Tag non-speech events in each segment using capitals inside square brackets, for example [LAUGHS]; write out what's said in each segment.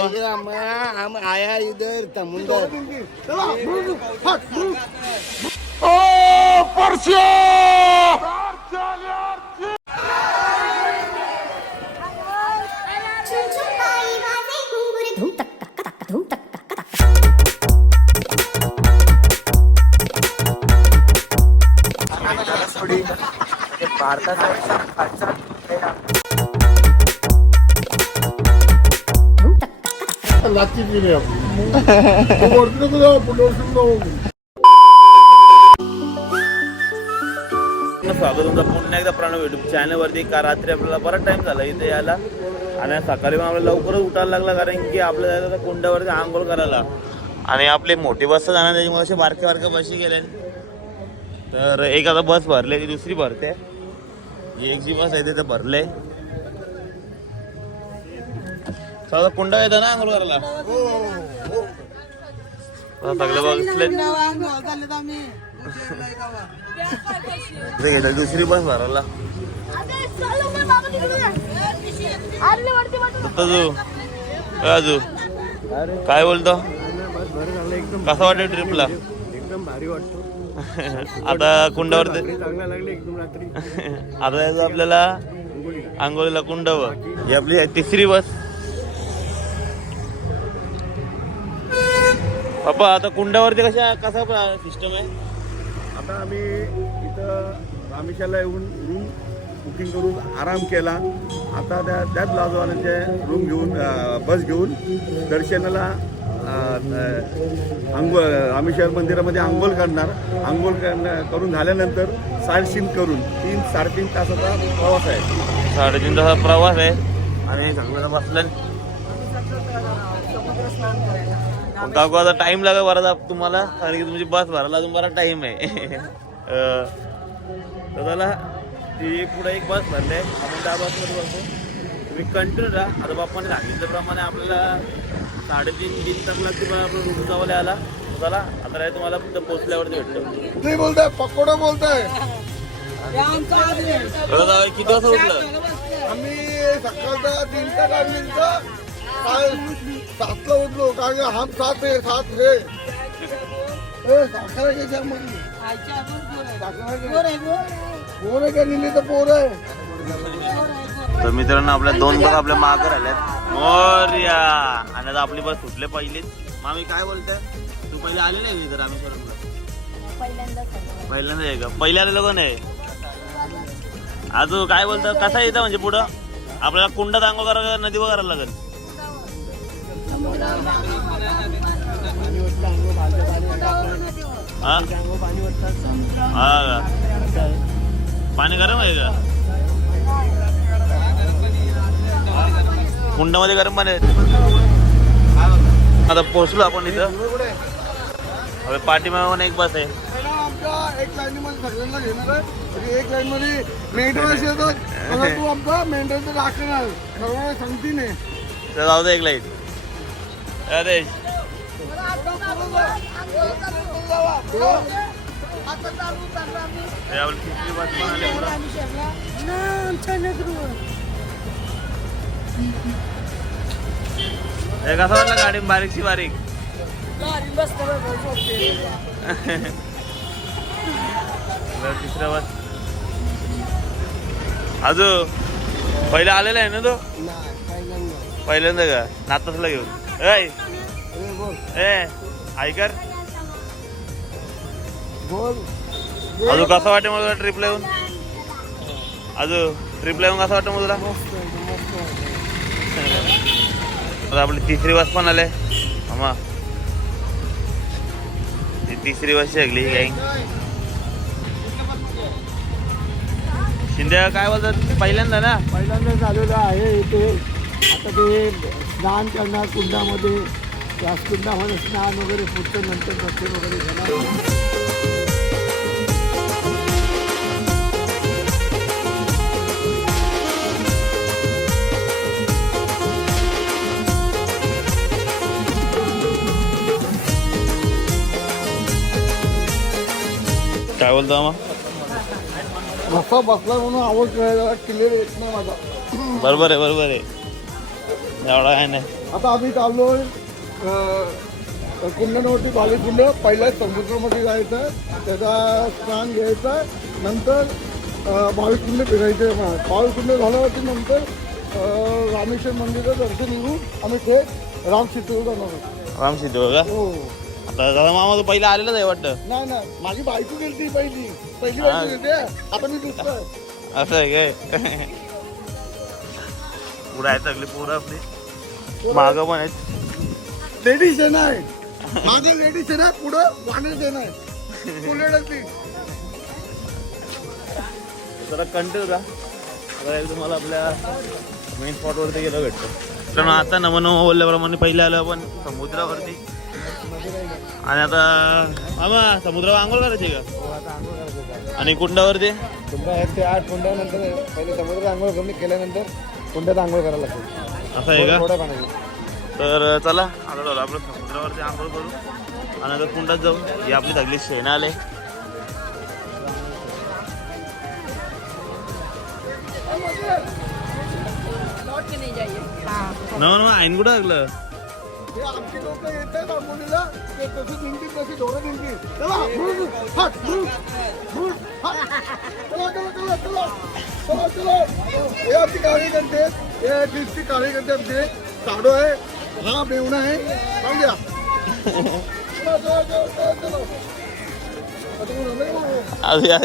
हम आया इधर समुंदर धूम तक तक तक धूम तक तक लाची केली आपण वरती नको जाऊ पुढे स्वागत तुमचं पुन्हा एकदा प्रणव युट्यूब चॅनलवरती का रात्री आपल्याला बराच टाइम झाला इथे यायला आणि सकाळी मग आपल्याला लवकरच उठायला लागला कारण की आपल्याला जायचं कुंडावरती आंघोळ करायला आणि आपली मोठी बस जाणार त्याच्यामुळे असे बारके बारके बशी गेले तर एक आता बस भरले ती दुसरी भरते ही एक जी बस आहे ते भरले चला कुंडा येतं ना आंघोळ करायला सगळे दुसरी बस भरायला अजू काय बोलतो कसं वाटेल ट्रिपला एकदम भारी वाटतो आता रात्री आता यायचं आपल्याला आंघोळीला कुंडावर ही आपली आहे तिसरी बस पप्पा आता कुंडावरती कशा कसा सिस्टम आहे? आता आम्ही इथं रामेशाला येऊन रूम बुकिंग करून आराम केला. आता त्या त्याच बाजूवाल्यांचे रूम घेऊन बस घेऊन दर्शनाला आंघोळ रामेश्वर मंदिरामध्ये आंघोळ करणार. आंघोळ करून झाल्यानंतर साडशीन करून तीन साडेतीन तासाचा प्रवास आहे. साडेतीन तासाचा प्रवास आहे. आणि चांगलं बसलं. काकू आता टाइम लागेल बराच तुम्हाला. कारण की तुमची बस भरायला अजून बरा टाइम आहे. [LAUGHS] अं, तर त्याला ती पुढे एक बस भरले आपण त्या बसमध्ये बसतो तुम्ही कंटिन्यू राहा. आता बाप्पाने सांगितल्याप्रमाणे आपल्याला साडेतीन तीन तास लागते पण आपलं रूम जावं आला चला आता काय तुम्हाला फक्त पोचल्यावरती भेटतो. नाही बोलताय पकोडा बोलताय. बरं किती वाजता उठलं? आम्ही सकाळचा टायमिंगचा काय सातला उठलो कारण की हम साथ हे साथ हे ए, साखर साखर पोर आहे का तर पोर आहे तर मित्रांनो आपल्या दोन बस आपल्या माग राहिल्यात. मोर्या! आणि आता आपली बस सुटले पहिलीच. मामी काय बोलते? तू पहिले आले नाही इथं रामेश्वरमला पहिल्यांदा आहे का? पहिले आलेलं कोण आहे? अजून काय बोलतं? कसा येतं म्हणजे पुढं? आपल्याला कुंड दांगो करायला नदी नदीवर लागेल. पाणी गरम आहे का? कुंडामध्ये गरम पाणी आहे. आता पोहोचलो आपण इथं. अरे पाठीमागून एक बस आहे. एक लाईन मध्ये घेणार आहे. एक लाईन मध्ये मेंटेनन्स [LAUGHS] तू आमचा मेंटेनन्स राखणार सर्वांना जाऊ दे एक लाइट अरे तिसरी कसं वाटलं गाडी? बारीकशी बारीक. बरं, तिसऱ्या बस अजून पहिले आलेला आहे ना तो? पहिल्यांदा का? नातासला घेऊन. ऐकर बोल अजून कसं वाटतं मला ट्रिपला येऊन अजून ट्रिपला येऊन कसं वाटतं मला तुला आपली तिसरी बस पण आले अम्मा ती तिसरी बस सगळी ही गँग शिंदे काय बोलतात पहिल्यांदा ना पहिल्यांदा झालेलं आहे इथे आता ते स्नान करणार कुंडामध्ये त्या कुंडामध्ये स्नान वगैरे पुढचं नंतर दर्शन वगैरे घेणार. काय बोलतो अम्मा घसा बसला म्हणून आवाज क्लिअर येत नाही माझा. बरोबर आहे बरोबर आहे. एवढा काय नाही आता आम्ही चाललोय कुंडनवरती बालेकुंड. पहिल्या समुद्रामध्ये जायचं त्याचा स्नान घ्यायचं नंतर अं, बाळकुंड फिरायचे बाळकुंड झाल्यावरती नंतर अं, रामेश्वर मंदिराचं दर्शन घेऊन आम्ही ते राम सीतेवर जाणार आहोत. राम सिद्धू का? हो. आता दादा मामा तो पहिला आलेलाच आहे वाटतं. नाही नाही. माझी बायको गेली पहिली. पहिली हा. बायको गेली आता मी दुसरं असं आहे काय? पुढं आहे सगळी पोरं आपली. मागं पण आहेत. लेडीज आहे मागे लेडीज ना पुढं वानर जरा कंटिन्यू का? तुम्हाला आपल्या मेन स्पॉटवरती गेलं भेटतो. कारण आता नवं नवं बोलल्याप्रमाणे पहिले आलं आपण समुद्रावरती. आणि आता मामा समुद्रावर आंघोळ करायची का? आणि कुंडावरती? तुमचा एक ते आठ कुंड्यानंतर पहिले समुद्रात आंघोळ करून केल्यानंतर कुंड्यात आंघोळ करायला लागते असं आहे का? थोड्या तर चला आता जाऊ आपण समुद्रावरती आंघोळ करू आणि नंतर कुंडात जाऊ ही आपली सगळी शेणं आले. न न आईन कुठं लागलं? हे आमची लोक येतात आंघोळीला. ते तशी ढोरं चला हट. चला चला चला चला चला चला हे आमची कार्यकर्ते हे क्रिस्ती कार्यकर्ते आमचे साडो आहे हा बेवणा आहे सांग द्या चला चला या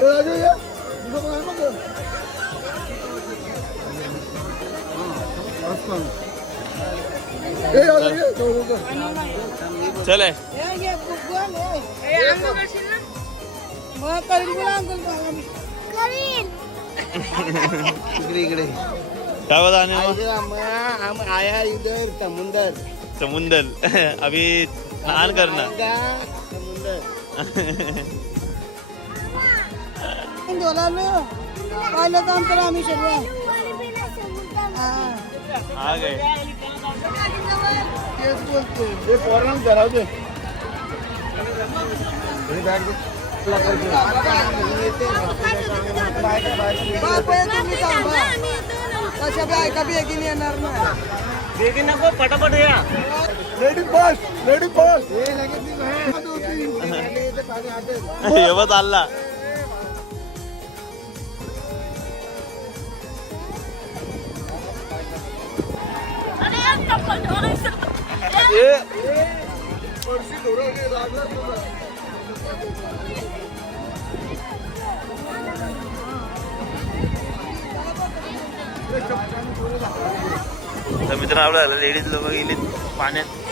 राजू ये. मग. चल. इकडे इकडे. काय बघा आया इधर समुंदर. समुंदर. [LAUGHS] अभी स्नान करना. समुंदर. पाहिलं तर आमचं आम्ही सगळं. आ गए. तेच बोलतो. हे पोरांना धराव दे. हे बॅग दे. कशा बायका बी एकीने येणार नाही नको पटापट या लेडीज बस लेडीज बस हे लगेच चालला तर मित्र आपल्याला लेडीज लोक गेली पाण्यात.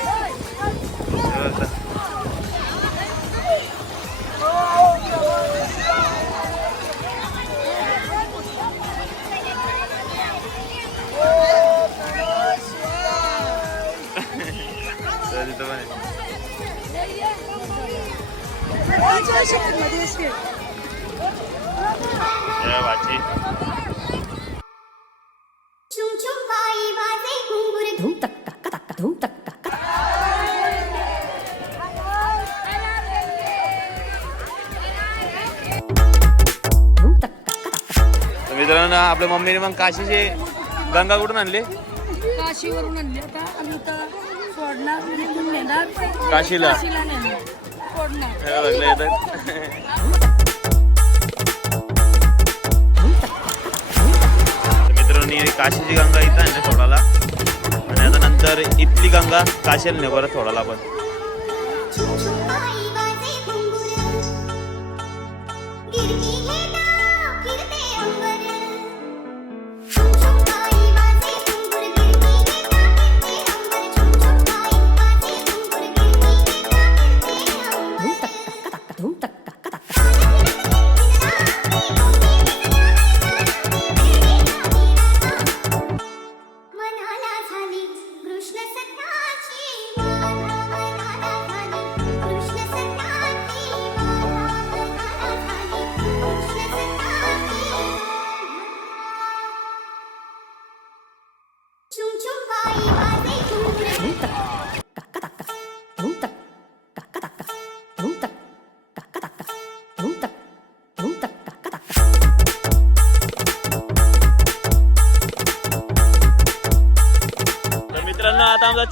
Tak tak dhum tak tak tak तर मित्रांनो आपल्या मम्मीने मग काशीचे गंगा कुठून आणले? काशीवरून आणले. आता काशीला? हे लागलं मित्रांनो ही काशीची गंगा इथं आणली सोडाला आणि आता नंतर इथली गंगा काशीला नाही आपण. chum chum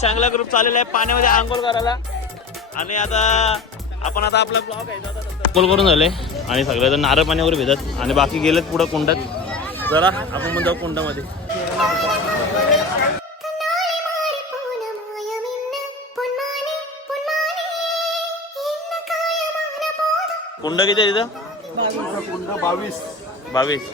चांगला ग्रुप चाललेला आहे. पाण्यामध्ये आंघोळ करायला. आणि आता आपण आता आपला ब्लॉग आहे. करून झाले. आणि सगळेजण नारळ पाण्यावर भेटत आणि बाकी गेलेत पुढं कोंडात. जरा आपण पण जाऊ कोंडामध्ये. कुंड किती आहे तिथं? बावीस. बावीस.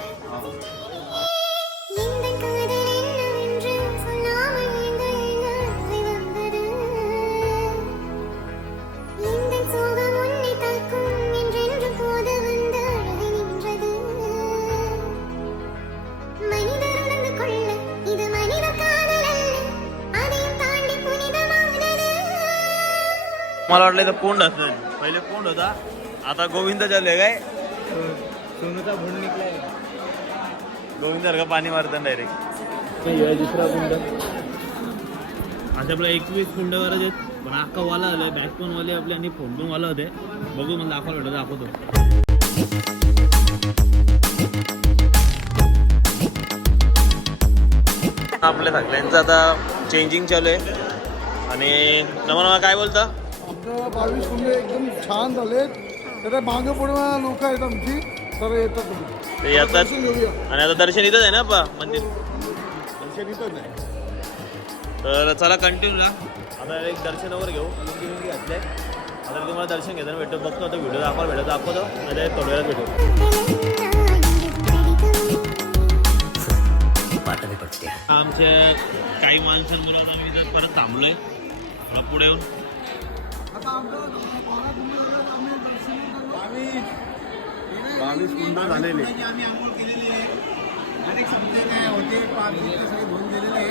मला वाटलं इथं कोंड असेल. पहिले कोंड होता. आता गोविंद चालले काय? सोनूचा भूण निघलाय. गोविंद सारखं पाणी मारतात डायरेक्ट दुसरा कुंड असे आपल्या एकवीस कुंड करायचे आहेत. पण अख्खा वाला आलाय बॅक पण वाले आपले आणि फोन पण वाला होते. बघू मला दाखवायला भेटत दाखवतो. आपल्या सगळ्यांचं आता चेंजिंग चालू आहे. आणि नमन काय बोलता? बावीस कुंडे एकदम छान झालेत. तर मागं पुढे लोक आहेत आमची. तर येतात तुम्ही. ते येतात आणि आता दर्शन इथंच आहे ना पा मंदिर? दर्शन इथं नाही तर चला कंटिन्यू ना. आता एक दर्शन वगैरे घेऊ. लुंगी लुंगी घातले आता तुम्हाला दर्शन घेताना भेटतो बघतो आता व्हिडिओ दाखवायला भेटतो दाखवतो. नाही थोड्या वेळात भेटू. आमच्या काही माणसांबरोबर आम्ही इथं परत थांबलोय. थोडं पुढे येऊन. बावीस कुंड झालेले. अनेक समजे काय होते सगळे धुवून गेलेले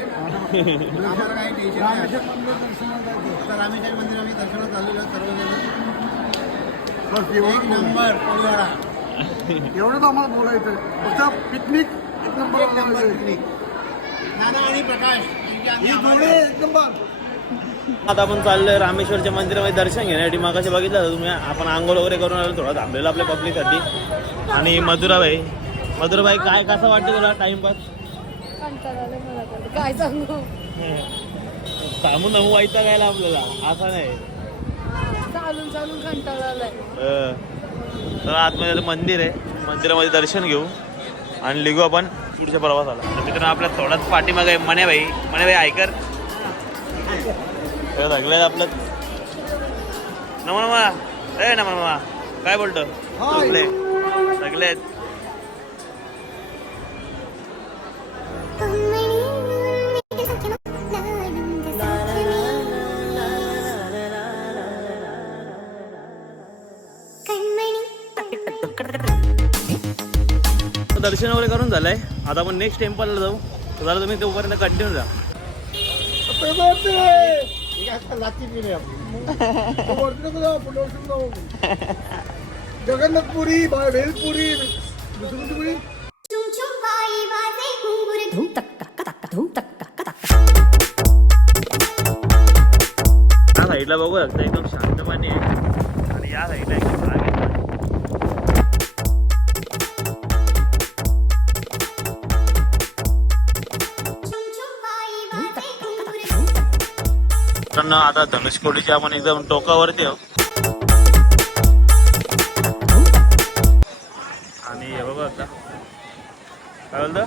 आम्हाला काही टेन्शन नाही. आता रामेश्वर मंदिर आम्ही दर्शनात आलेलो सर्व एक नंबर परिवारा एवढंच आम्हाला बोलायचं फक्त पिकनिक एक नंबर पिकनिक. नाना आणि प्रकाश आम्ही एक नंबर. आता आपण चाललोय रामेश्वरच्या मंदिरामध्ये दर्शन घेण्यासाठी. मागाशी बघितलं होतं तुम्ही आपण आंघोळ वगैरे करून आलो थोडा थांबलेला आपल्या पब्लिकसाठी. आणि मधुराबाई मधुराबाई काय कसं वाटतं तुला टाइमपास. काय सांगू? थांबून थांबून व्हायचा आपल्याला. असा नाही. चालून चालून तर आतमध्ये आता मंदिर आहे. मंदिरामध्ये दर्शन घेऊ. आणि निघू आपण पुढच्या प्रवासाला. तर मित्रांनो आपल्या थोडाच पाठीमागे मण्याबाई. मण्याबाई ऐकर. सगळ्यात आपलं. नमा नमा ए नमा काय बोलतो? आपले सगळे दर्शन वगैरे करून झालंय. आता आपण नेक्स्ट टेम्पलला जाऊ. झालं तुम्ही तोपर्यंत कंटिन्यू जा. जगन्नाथपुरी बा- भेलपुरी दुसरी पुरी चुम चुम पायी वाजे घुंगुर धूम या साईडला बघू शकता एकदम शांत पाणी आहे आणि या साईडला एकदम आपण आता धनुषकोडीच्या आपण एकदम टोकावरती आहोत. आणि हे बघा आता. काय बोलतो?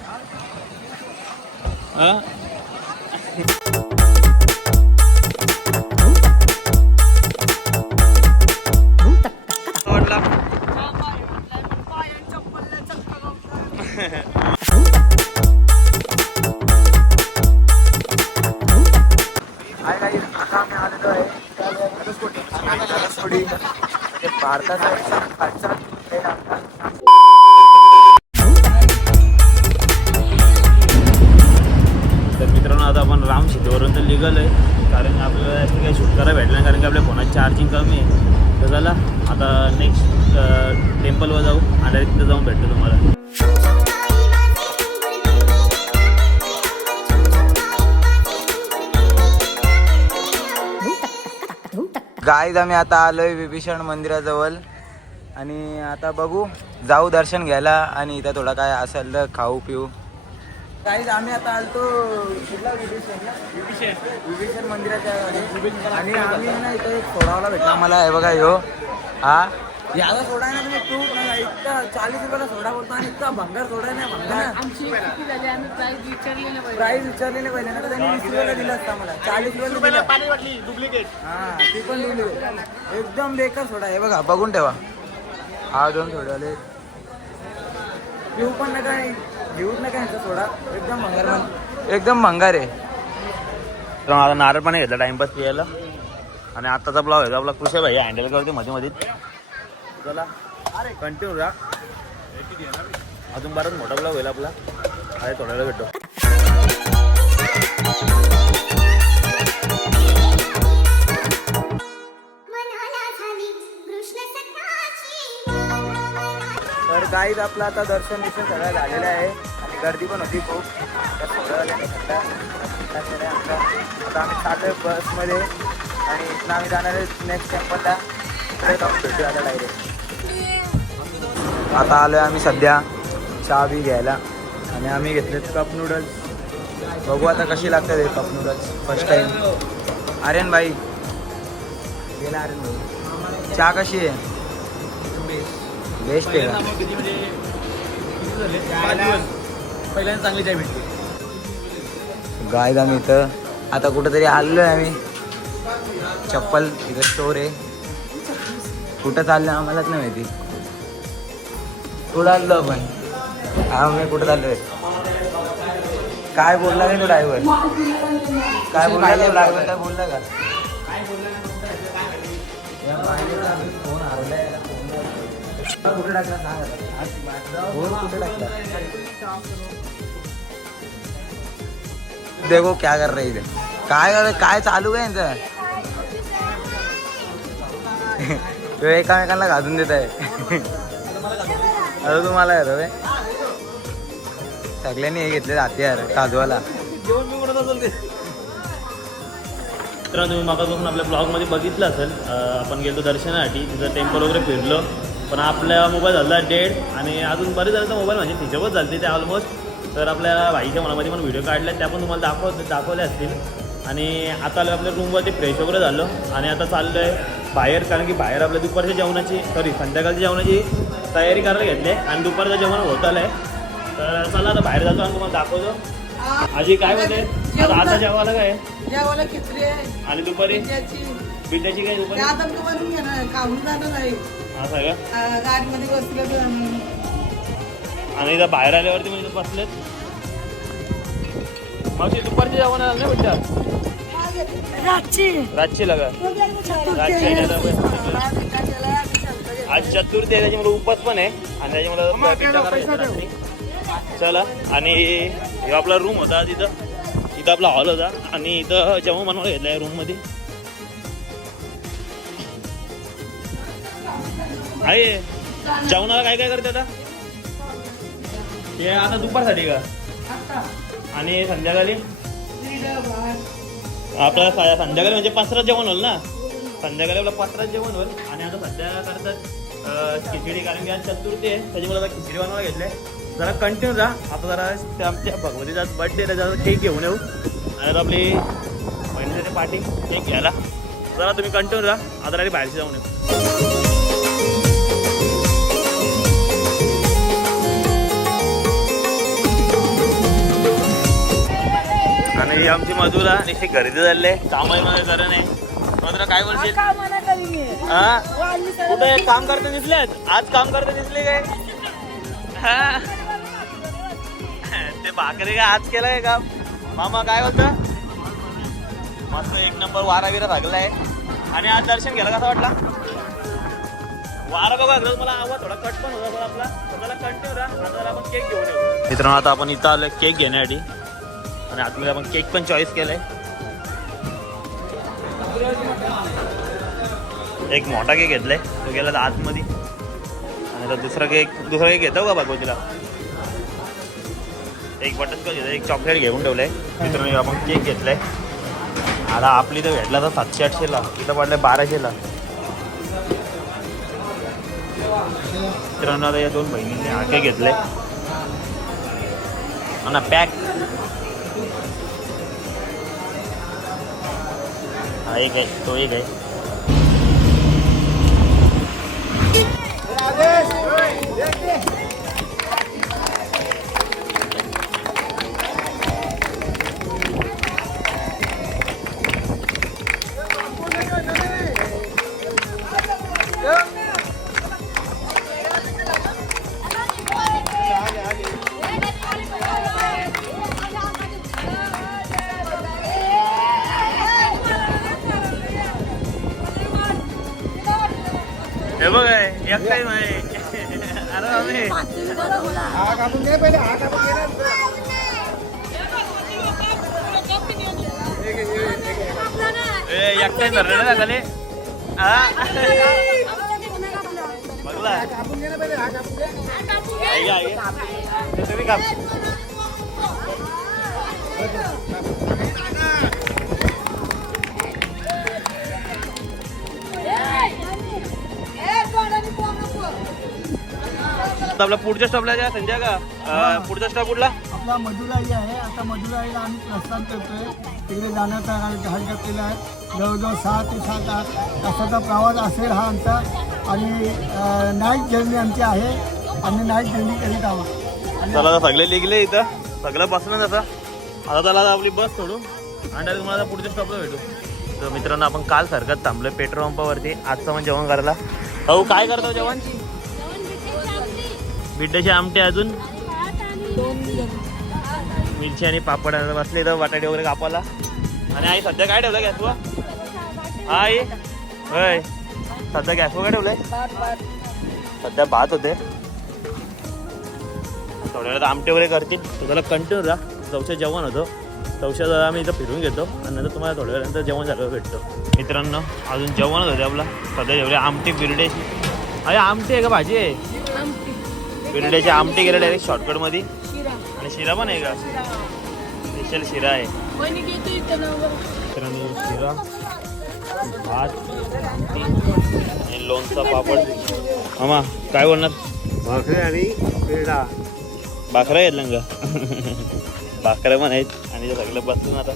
तर मित्रांनो आता आपण राम शेतीवरून तर निघालो आहे. कारण आपल्याला असं काही शूट करायला भेटलं नाही कारण की आपल्या फोनात चार्जिंग कमी आहे. तर चला आता नेक्स्ट टेम्पलवर जाऊ आणि तिथं जाऊन भेटतो तुम्हाला. गाईज आम्ही आता आलोय विभीषण मंदिराजवळ. आणि आता बघू जाऊ दर्शन घ्यायला आणि इथं थोडं काय असेल तर खाऊ पिऊ. काही आम्ही आता आलतो कुठला विभीषण? मंदिराच्या. आणि आम्ही ना इथं एक सोडावाला भेटला. मला हे बघा ह्यो हा? याला सोडाय ना तुम्ही तू इतका चाळीस रुपयाला सोडा बोलतो आणि इतका भंगार सोडाय नाही भंगार. प्राईस विचारलेलं पाहिजे पहिले ना त्यांनी वीस रुपयाला दिला असता मला चाळीस रुपयाला डुप्लिकेट हा ती पण दिली. एकदम बेकार सोडा. हे बघा बघून ठेवा. हा दोन सोडवले घेऊ पण नका घेऊच नका यांचा सोडा. एकदम भंगार एकदम भंगार आहे. तर आता नारळ पाणी घेतला टाइमपास पियायला आणि आत्ताचा ब्लॉग आहे आपला कुशे भाई हँडल करते मध्ये मध्ये चला. कंटिन्यू राहा अजून बराच मोठा ब्लॉग होईल आपला. अरे थोड्या वेळ भेटतो. तर काहीच आपलं आता दर्शन विषय सगळं झालेलं आहे. आणि गर्दी पण होती खूप. तर आमचा आता आम्ही चाललोय बसमध्ये आणि इथं आम्ही जाणार आहे नेक्स्ट टेम्पलला तिकडे जाऊन भेटू आता डायरेक्ट आता आलो आहे आम्ही सध्या चहा बी घ्यायला. आणि आम्ही घेतलेत कप नूडल्स बघू आता कशी लागतात हे cup noodles first time Aryan भाई. गेला आर्यन भाई. चहा कशी आहे? बेस्ट आहे पहिल्यांदा चांगली चाय भेटली गायद आम्ही इथं आता कुठंतरी आलोय आम्ही. चप्पल इथं स्टोर आहे. कुठं चाललं आम्हालाच नाही माहिती. कुठं आलो आपण हा मी कुठं चाललोय? काय बोलला का तो ड्रायव्हर काय बोलला तो ड्रायव्हर काय बोलला का? फोन हरवलाय कुठे टाकला फोन कुठे टाकला देखो क्या कर रहे इधर। काय कर काय चालू आहे यांचं? [LAUGHS] तो एकामेकांना घालून देत आहे. [LAUGHS] अरे तुम्हाला येतो रे. सगळ्यांनी हे घेतले यार काजवाला. तर तुम्ही मागापासून आपल्या ब्लॉगमध्ये बघितलं असेल आपण गेलो दर्शनासाठी तिथं टेम्पल वगैरे फिरलो. पण आपल्या मोबाईल झाला डेड आणि अजून बरेच जणांचा मोबाईल म्हणजे तिच्यावरच झाले ते ऑलमोस्ट तर आपल्या भाईच्या मनामध्ये पण व्हिडिओ काढले त्या पण तुम्हाला दाखव दाखवले असतील. आणि आता आलो आपल्या रूमवरती फ्रेश वगैरे झालो. आणि आता चाललो आहे बाहेर कारण की बाहेर आपल्या दुपारच्या जेवणाची सॉरी संध्याकाळच्या जेवणाची तयारी करायला घेतली आहे आणि दुपारचं जेवण होत आलं आहे. तर चला आता बाहेर जातो आणि तुम्हाला दाखवतो. आजी काय म्हणते? आता आता जेवायला काय? आहे? जेवायला खिचडी आहे. आणि दुपारी? बिड्याची काय दुपारी? आता बनवून घेणार जाणार नाही असं आहे का गाडीमध्ये बसलं आणि इथं बाहेर आल्यावरती म्हणजे बसलेत. मावशी दुपारची जेवण आलं नाही भेटतात रातची. लगा. आज चतुर्थी आहे त्याच्यामुळे उपास पण आहे. आणि त्याच्यामुळे. चला आणि हे आपला रूम होता तिथं इथं. आपला हॉल होता. आणि इथं जेवण बनवायला घेतलाय रूममध्ये. आहे. जेवणाला काय काय करते आता? हे आता दुपारसाठी का? आणि संध्याकाळी? आपल्याला सा- संध्याकाळी म्हणजे पाचरात जेवण होईल ना? संध्याकाळी आपलं पाचरात जेवण होईल. आणि आता सध्या करतात अं, खिचडी कारण की आज चतुर्थी आहे त्याच्यामुळे आता खिचडी बनवायला घेतले जरा कंटिन्यू राहा आता जरा त्या आमच्या भगवतीचा बर्थडे जरा केक घेऊन येऊ. आणि आता आपली बहिणीसाठी पार्टी केक घ्यायला. जरा तुम्ही कंटिन्यू राहा आता डायरेक्ट बाहेरची जाऊन येऊ. आणि ही आमची मधुरा निश्चित घरी चालले. कामामध्ये खरं नाही. मधुरा काय बोलशील? हा कुठे काम करते दिसलेत आज काम करते दिसले काय? हा. ते भाकरी काय आज केलंय काम मामा काय बोलत? मस्त एक नंबर वारा बिरा लागलाय आणि आज दर्शन घ्यायला कसा वाटला? वारा बघा लागला मला आवाज थोडा कट पण होता आपला. स्वतःला आपण केक घेऊन येऊ. मित्रांनो आता आपण इथं आलोय केक घेण्यासाठी. आणि आतमध्ये आपण केक पण चॉईस केलाय. एक मोठा केक घेतलाय. तो गेला आतमध्ये. आणि आता दुसरा केक दुसरा केक घेतो का भगवतीला एक बटरस्कॉच घेतो एक चॉकलेट घेऊन ठेवलंय. मित्रांनो आपण केक घेतलाय. आता आपली तर भेटला तर सातशे आठशेला इथं पडलं बाराशेला मित्रांनो आता या दोन बहिणींनी हा केक घेतलाय. आणि पॅक हा एक आहे तो एक आहे हे आता आपला पुढच्या स्टॉपला जा संजय का? पुढचा स्टॉप कुठला? आपला मधुराई आहे. आता मधुराईला आम्ही प्रस्थान करतोय. तिकडे जाण्याचा जहाज केला आहे. जवळजवळ सहा ते सात आठ तासाचा प्रवास असेल हा आमचा. आणि नाईट जर्नी आमची आहे. आम्ही नाईट जर्नी करीत आहोत. चला सगळे लिगले इथं. सगळं बसलं आता. आता त्याला आपली बस सोडू आणि आता पुढच्या स्टॉपला भेटू. तर मित्रांनो आपण काल सारखं थांबलोय पेट्रोल पंपावरती. आजचं पण जेवण करायला. भाऊ काय करतो जेवण? बिड्ड्याचे आमटे अजून. मिरची आणि पापड बसले तर बटाटे वगैरे कापायला. आणि आई सध्या काय ठेवलं गॅसवर आई होय. सध्या गॅसवर काय ठेवलंय? सध्या भात होते. थोड्या वेळात आमटे वगैरे करतील. तुम्हाला कंटिन्यू राहा चौशा जेवण होतं. चौशा जरा आम्ही इथं फिरून घेतो. आणि नंतर तुम्हाला थोड्या वेळानंतर जेवण झालं भेटतो. मित्रांनो अजून जेवणच होते आपला. सध्या जेवढे आमटी बिरडे. अरे आमटी आहे का भाजी? आहे बिरड्याची आमटी गेलं डायरेक्ट शॉर्टकटमध्ये आणि शिरा पण आहे का? स्पेशल शिरा आहे. मित्रांनो शिरा भात. आमटी आणि लोणचा पापड. मामा काय बोलणार? भाकरी आणि पेढा. भाकरा घेतलं का भाकऱ्या पण आहेत. आणि ते सगळं बसलं आता.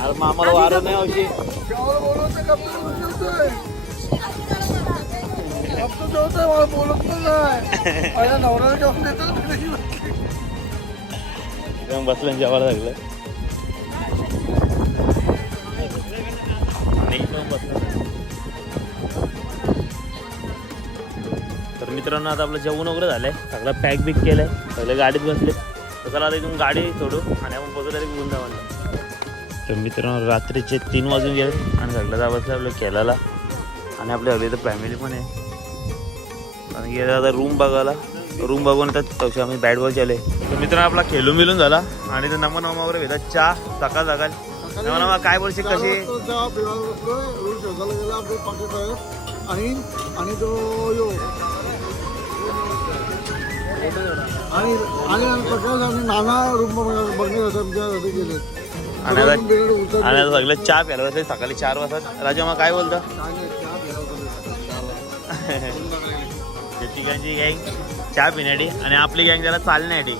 अरे मामाला जेवण नाही इथं बसलं आणि जेवायला लागलं. तर मित्रांनो आता आपलं जेवण वगैरे झालंय. सगळं पॅक बिक केलंय. पहिले गाडीत बसले. तर चला आता इथून गाडी सोडू आणि आपण बघू तरी घेऊन जाऊ तर मित्रांनो रात्रीचे तीन वाजून गेले आणि सगळं जा बसलं आपलं केलाला आणि आपल्या हवी तर फॅमिली पण आहे. आणि गेलं आता रूम बघायला. रूम बघून तर तशी आम्ही बॅट बॉल केले तर मित्रांनो आपला खेळून मिळून झाला. आणि ते नमन नमन वगैरे भेटत चहा सकाळ सकाळ. नमन नमन काय बोलशील कशी? आणि आणि तो यो. आणि आणि प्रकाश आणि नाना बघण्यासाठी गेले. आता सगळं चहा प्यायला जाते सकाळी चार वाजता. राजा मग काय बोलतं? तिघांची गँग चहा पिण्यासाठी. आणि आपली गँग त्याला चालण्यासाठी.